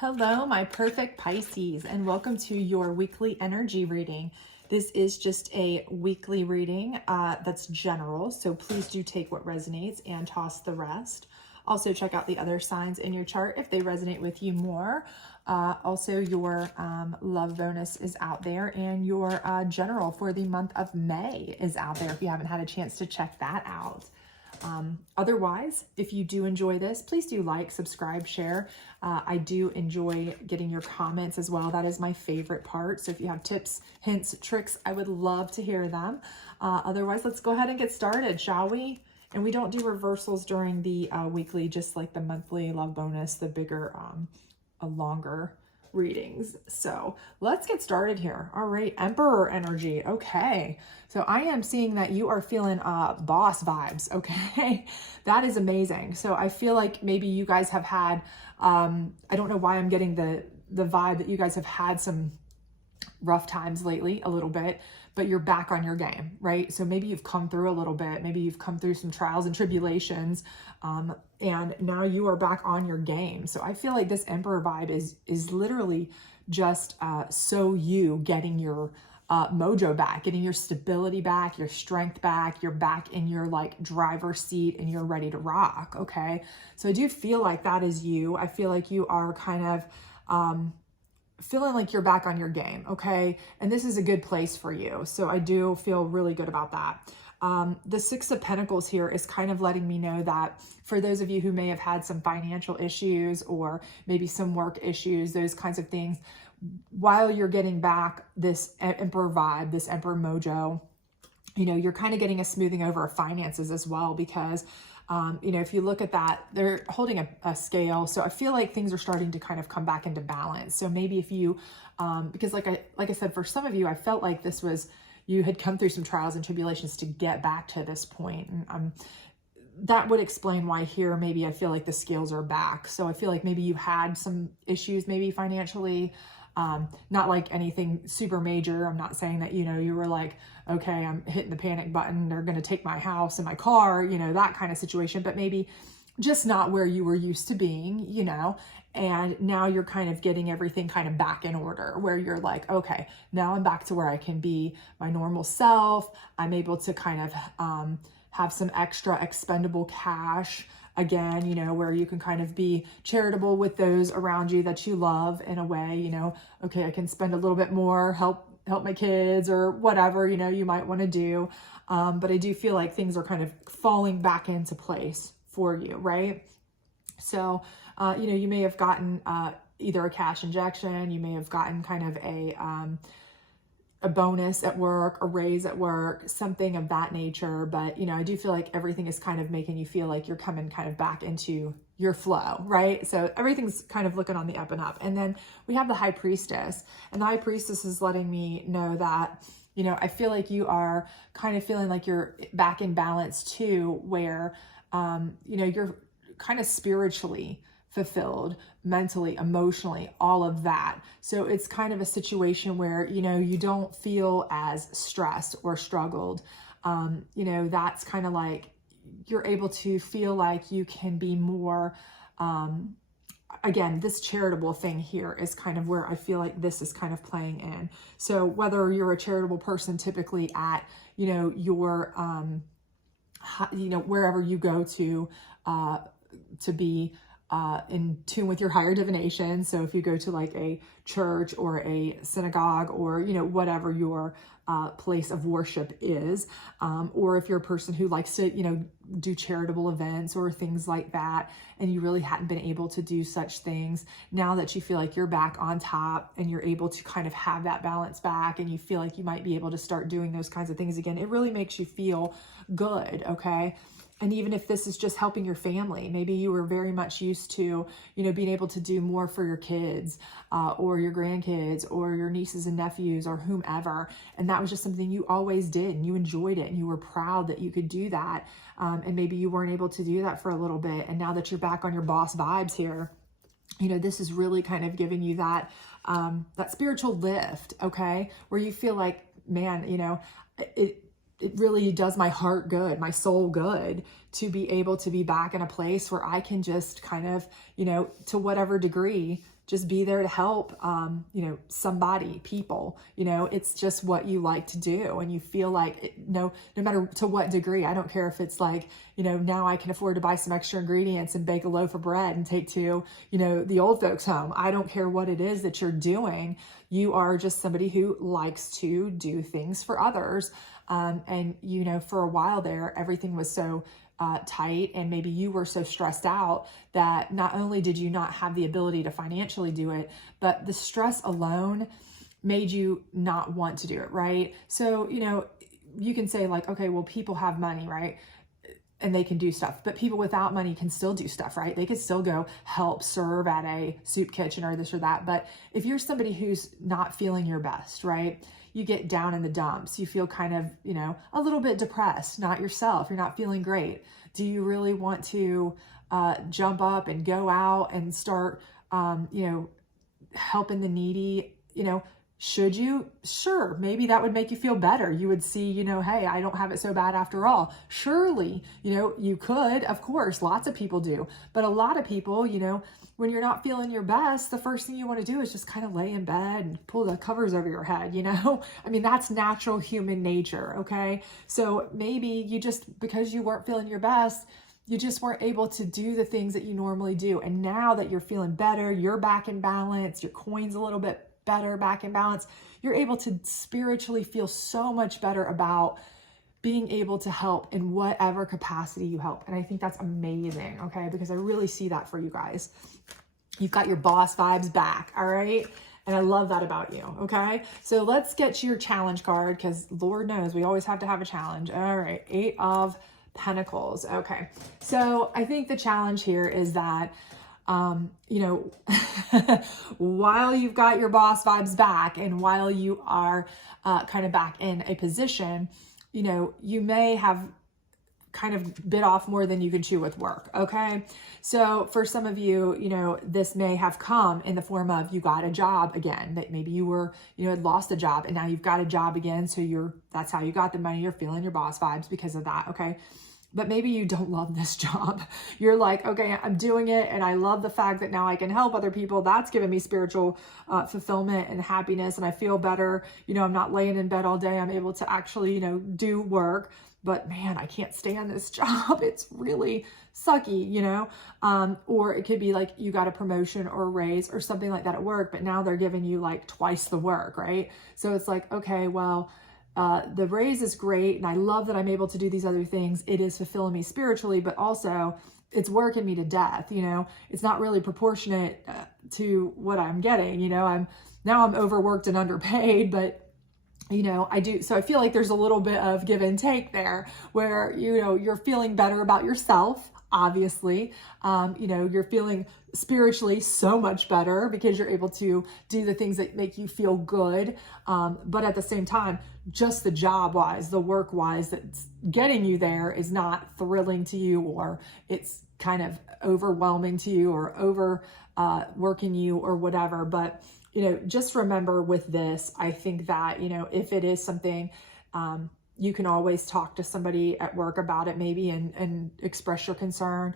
Hello, my perfect Pisces, and welcome to your weekly energy reading. This is just a weekly reading that's general, so please do take what resonates and toss the rest. Also, check out the other signs in your chart if they resonate with you more. Also, your love bonus is out there, and your general for the month of May is out there if you haven't had a chance to check that out. Otherwise, if you do enjoy this, please do like, subscribe, share. I do enjoy getting your comments as well. That is my favorite part. So if you have tips, hints, tricks, I would love to hear them. Otherwise, let's go ahead and get started, shall we? And we don't do reversals during the weekly, just like the monthly love bonus, the bigger, longer readings. So let's get started here. All right, Emperor energy. Okay, so I am seeing that you are feeling boss vibes. Okay, that is amazing. So I feel like maybe you guys have had I don't know why I'm getting the vibe that you guys have had some rough times lately a little bit, but you're back on your game, right? So maybe you've come through a little bit, maybe you've come through some trials and tribulations, and now you are back on your game. So I feel like this Emperor vibe is literally just so you getting your mojo back, getting your stability back, your strength back, you're back in your like driver's seat and you're ready to rock. Okay, so I do feel like that is you. I feel like you are kind of feeling like you're back on your game, okay? And this is a good place for you. So I do feel really good about that. The Six of Pentacles here is kind of letting me know that for those of you who may have had some financial issues or maybe some work issues, those kinds of things, while you're getting back this Emperor vibe, this Emperor mojo, you know, you're kind of getting a smoothing over of finances as well, because you know, if you look at that, they're holding a scale. So I feel like things are starting to kind of come back into balance. So maybe if you, because like I said, for some of you, I felt like this was, you had come through some trials and tribulations to get back to this point. And that would explain why here, maybe I feel like the scales are back. So I feel like maybe you had some issues, maybe financially, not like anything super major. I'm not saying that, you know, you were like, okay, I'm hitting the panic button, they're going to take my house and my car, you know, that kind of situation, but maybe just not where you were used to being, you know, and now you're kind of getting everything kind of back in order where you're like, okay, now I'm back to where I can be my normal self. I'm able to kind of have some extra expendable cash. Again, you know, where you can kind of be charitable with those around you that you love in a way, you know, okay, I can spend a little bit more, help my kids or whatever, you know, you might want to do. But I do feel like things are kind of falling back into place for you, right? So, you know, you may have gotten either a cash injection, you may have gotten kind of a bonus at work, a raise at work, something of that nature. But, you know, I do feel like everything is kind of making you feel like you're coming kind of back into your flow, right? So everything's kind of looking on the up and up. And then we have the High Priestess, and the High Priestess is letting me know that, you know, I feel like you are kind of feeling like you're back in balance too, where, you know, you're kind of spiritually fulfilled, mentally, emotionally, all of that. So it's kind of a situation where, you know, you don't feel as stressed or struggled. You know, that's kind of like you're able to feel like you can be more, again, this charitable thing here is kind of where I feel like this is kind of playing in. So whether you're a charitable person typically at, you know, your, you know, wherever you go to be in tune with your higher divination. So if you go to like a church or a synagogue or, you know, whatever your place of worship is, or if you're a person who likes to, you know, do charitable events or things like that, and you really hadn't been able to do such things, now that you feel like you're back on top and you're able to kind of have that balance back and you feel like you might be able to start doing those kinds of things again, it really makes you feel good, okay? And even if this is just helping your family, maybe you were very much used to, you know, being able to do more for your kids or your grandkids or your nieces and nephews or whomever. And that was just something you always did and you enjoyed it and you were proud that you could do that. And maybe you weren't able to do that for a little bit. And now that you're back on your boss vibes here, you know, this is really kind of giving you that, that spiritual lift, okay? Where you feel like, man, you know, it really does my heart good, my soul good to be able to be back in a place where I can just kind of, you know, to whatever degree, just be there to help, you know, somebody, people, you know, it's just what you like to do. And you feel like, no matter to what degree, I don't care if it's like, you know, now I can afford to buy some extra ingredients and bake a loaf of bread and take to, you know, the old folks home. I don't care what it is that you're doing. You are just somebody who likes to do things for others. And, you know, for a while there, everything was so tight, and maybe you were so stressed out that not only did you not have the ability to financially do it, but the stress alone made you not want to do it, right? So, you know, you can say like, okay, well, people have money, right? And they can do stuff, but people without money can still do stuff, right? They could still go help serve at a soup kitchen or this or that. But if you're somebody who's not feeling your best, right? You get down in the dumps, you feel kind of, you know, a little bit depressed, not yourself, you're not feeling great. Do you really want to jump up and go out and start, you know, helping the needy? You know, should you? Sure, maybe that would make you feel better. You would see, you know, hey, I don't have it so bad after all. Surely, you know, you could, of course, lots of people do. But a lot of people, you know, when you're not feeling your best, the first thing you want to do is just kind of lay in bed and pull the covers over your head, you know? I mean, that's natural human nature, okay? So maybe you just, because you weren't feeling your best, you just weren't able to do the things that you normally do. And now that you're feeling better, you're back in balance, your coin's a little bit better, back in balance, you're able to spiritually feel so much better about being able to help in whatever capacity you help. And I think that's amazing, okay? Because I really see that for you guys. You've got your boss vibes back, all right? And I love that about you, okay? So let's get to your challenge card, because Lord knows we always have to have a challenge. All right, 8 of Pentacles. Okay, so I think the challenge here is that, you know, while you've got your boss vibes back and while you are kind of back in a position, you know, you may have kind of bit off more than you can chew with work. Okay. So for some of you, you know, this may have come in the form of you got a job again, that maybe you were, you know, had lost a job and now you've got a job again. So that's how you got the money. You're feeling your boss vibes because of that. Okay. But maybe you don't love this job. You're like, okay, I'm doing it. And I love the fact that now I can help other people. That's given me spiritual fulfillment and happiness. And I feel better. You know, I'm not laying in bed all day. I'm able to actually, you know, do work. But man, I can't stand this job. It's really sucky, you know? Or it could be like you got a promotion or a raise or something like that at work, but now they're giving you like twice the work, right? So it's like, okay, well, the raise is great. And I love that I'm able to do these other things. It is fulfilling me spiritually, but also it's working me to death. You know, it's not really proportionate to what I'm getting. You know, I'm overworked and underpaid, but you know, so I feel like there's a little bit of give and take there where, you know, you're feeling better about yourself, obviously. You know, you're feeling spiritually so much better because you're able to do the things that make you feel good. But at the same time, just the job wise, the work wise, that's getting you there is not thrilling to you, or it's kind of overwhelming to you, or over working you or whatever. But you know, just remember with this, I think that, you know, if it is something, you can always talk to somebody at work about it maybe and express your concern.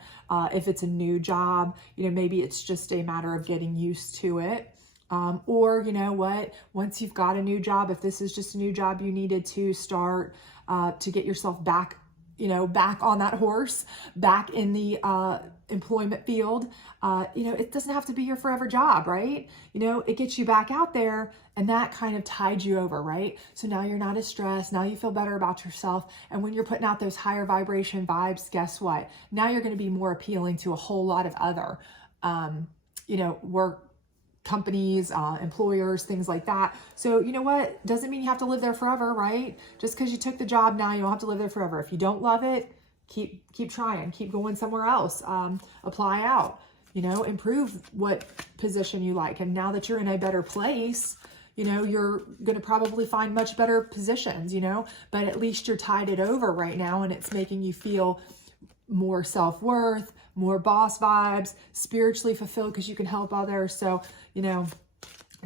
If it's a new job, you know, maybe it's just a matter of getting used to it. Or, you know what, once you've got a new job, if this is just a new job you needed to start to get yourself back, you know, back on that horse, back in the employment field, you know, it doesn't have to be your forever job, right? You know, it gets you back out there and that kind of tied you over, right? So now you're not as stressed. Now you feel better about yourself. And when you're putting out those higher vibration vibes, guess what? Now you're going to be more appealing to a whole lot of other, you know, work companies, employers, things like that. So you know what? Doesn't mean you have to live there forever, right? Just because you took the job now, you don't have to live there forever. If you don't love it, keep trying, keep going somewhere else, apply out, you know, improve what position you like. And now that you're in a better place, you know, you're going to probably find much better positions, you know, but at least you're tied it over right now and it's making you feel more self-worth, more boss vibes, spiritually fulfilled because you can help others. So, you know,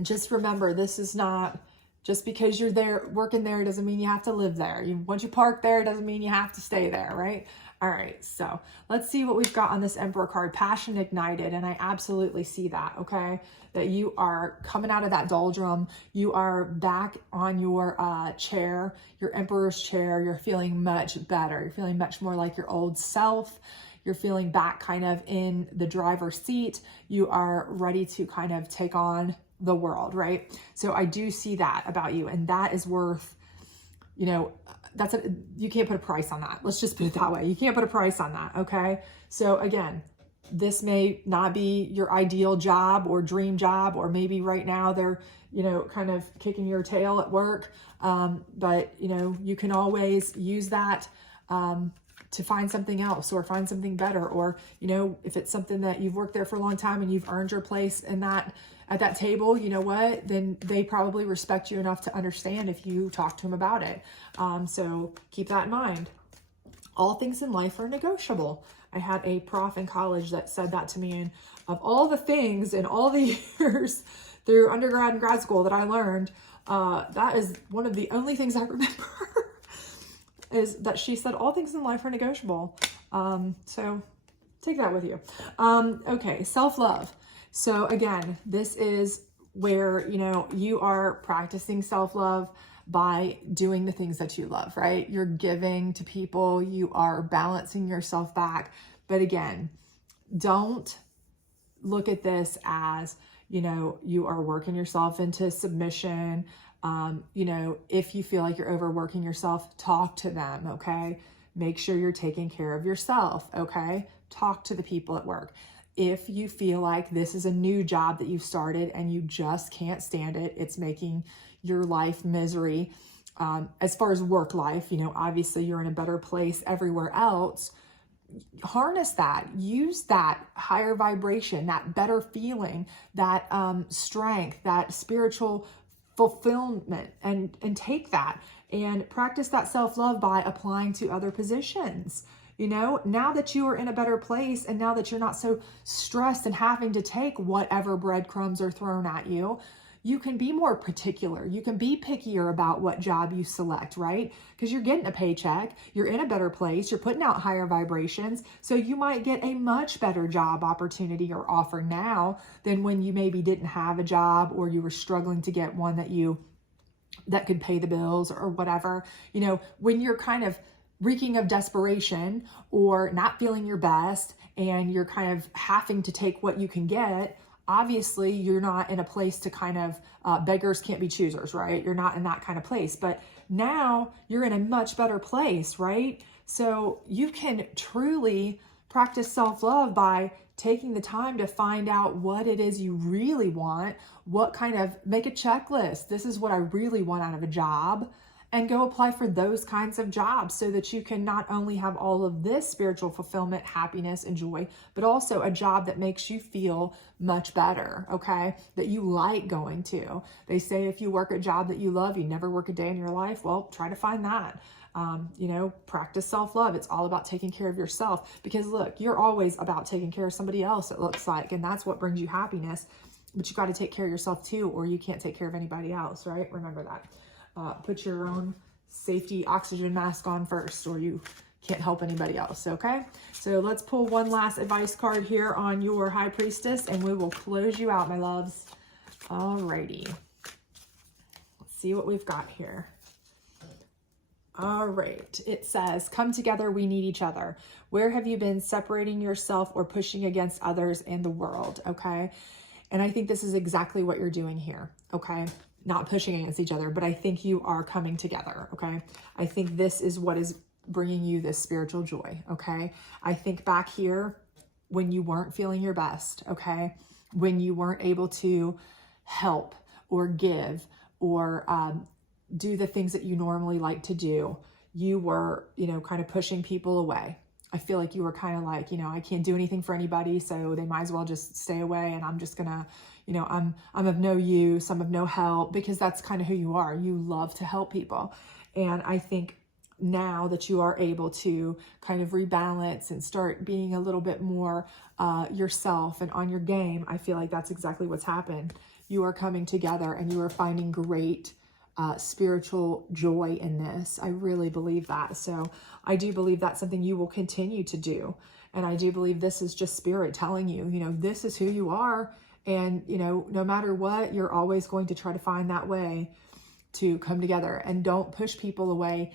just remember, this is not just because you're there working there doesn't mean you have to live there. Once you park there, doesn't mean you have to stay there, right? All right, so let's see what we've got on this Emperor card. Passion ignited, and I absolutely see that, okay? That you are coming out of that doldrum. You are back on your chair, your Emperor's chair. You're feeling much better. You're feeling much more like your old self. You're feeling back kind of in the driver's seat. You are ready to kind of take on the world, right? So I do see that about you, and that is worth, you know, you can't put a price on that. Let's just put it that way. You can't put a price on that, okay? So again, this may not be your ideal job or dream job, or maybe right now they're, you know, kind of kicking your tail at work. But, you know, you can always use that to find something else or find something better. Or, you know, if it's something that you've worked there for a long time and you've earned your place in that, at that table, you know what, then they probably respect you enough to understand if you talk to them about it. So keep that in mind. All things in life are negotiable. I had a prof in college that said that to me, and of all the things in all the years through undergrad and grad school that I learned, that is one of the only things I remember is that she said all things in life are negotiable. So take that with you. Okay, self-love. So again, this is where, you know, you are practicing self-love by doing the things that you love, right? You're giving to people, you are balancing yourself back. But again, don't look at this as, you know, you are working yourself into submission. You know, if you feel like you're overworking yourself, talk to them, okay? Make sure you're taking care of yourself, okay? Talk to the people at work. If you feel like this is a new job that you've started and you just can't stand it, it's making your life misery. As far as work life, you know, obviously you're in a better place everywhere else. Harness that, use that higher vibration, that better feeling, that strength, that spiritual fulfillment, and take that and practice that self-love by applying to other positions. You know, now that you are in a better place and now that you're not so stressed and having to take whatever breadcrumbs are thrown at you, you can be more particular. You can be pickier about what job you select, right? Because you're getting a paycheck, you're in a better place, you're putting out higher vibrations. So you might get a much better job opportunity or offer now than when you maybe didn't have a job or you were struggling to get one that could pay the bills or whatever. You know, when you're kind of reeking of desperation or not feeling your best and you're kind of having to take what you can get, obviously you're not in a place to kind of, beggars can't be choosers, right? You're not in that kind of place, but now you're in a much better place, right? So you can truly practice self-love by taking the time to find out what it is you really want, make a checklist. This is what I really want out of a job. And go apply for those kinds of jobs so that you can not only have all of this spiritual fulfillment, happiness, and joy, but also a job that makes you feel much better, okay? That you like going to. They say if you work a job that you love, you never work a day in your life. Well, try to find that. You know, practice self-love. It's all about taking care of yourself because look, you're always about taking care of somebody else, it looks like, and that's what brings you happiness. But you got to take care of yourself too, or you can't take care of anybody else, right? Remember that. Put your own safety oxygen mask on first, or you can't help anybody else, okay? So let's pull one last advice card here on your High Priestess, and we will close you out, my loves. Alrighty. Let's see what we've got here. All right. It says, come together, we need each other. Where have you been separating yourself or pushing against others in the world, okay? And I think this is exactly what you're doing here, okay? Not pushing against each other, but I think you are coming together, okay? I think this is what is bringing you this spiritual joy, okay? I think back here when you weren't feeling your best, okay? When you weren't able to help or give or do the things that you normally like to do, you were, you know, kind of pushing people away. I feel like you were kind of like, you know, I can't do anything for anybody, so they might as well just stay away, and I'm just gonna, you know, I'm of no use, I'm of no help, because that's kind of who you are. You love to help people. And I think now that you are able to kind of rebalance and start being a little bit more yourself and on your game, I feel like that's exactly what's happened. You are coming together and you are finding great spiritual joy in this. I really believe that. So I do believe that's something you will continue to do. And I do believe this is just spirit telling you, you know, this is who you are. And, you know, no matter what, you're always going to try to find that way to come together. And don't push people away,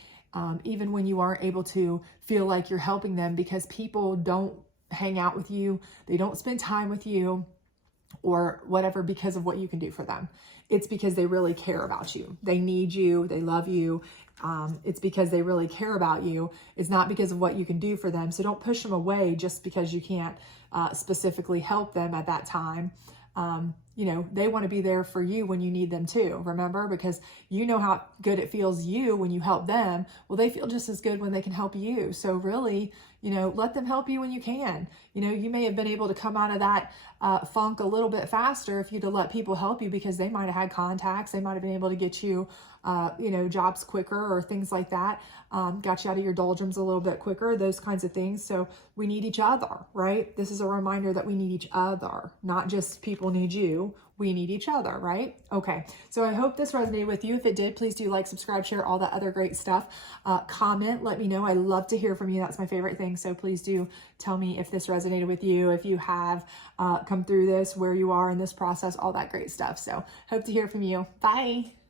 even when you aren't able to feel like you're helping them, because people don't hang out with you. They don't spend time with you or whatever because of what you can do for them. It's because they really care about you. They need you. They love you. It's because they really care about you. It's not because of what you can do for them. So don't push them away just because you can't specifically help them at that time. You know, they want to be there for you when you need them too, remember? Because you know how good it feels you when you help them. Well, they feel just as good when they can help you. So really, you know, let them help you when you can. You know, you may have been able to come out of that funk a little bit faster if you'd have let people help you, because they might have had contacts. They might have been able to get you, you know, jobs quicker or things like that. Got you out of your doldrums a little bit quicker, those kinds of things. So we need each other, right? This is a reminder that we need each other, not just people need you. We need each other, right? Okay, so I hope this resonated with you. If it did, please do like, subscribe, share, all that other great stuff. Comment, let me know. I love to hear from you. That's my favorite thing. So please do tell me if this resonated with you, if you have come through this, where you are in this process, all that great stuff. So hope to hear from you. Bye.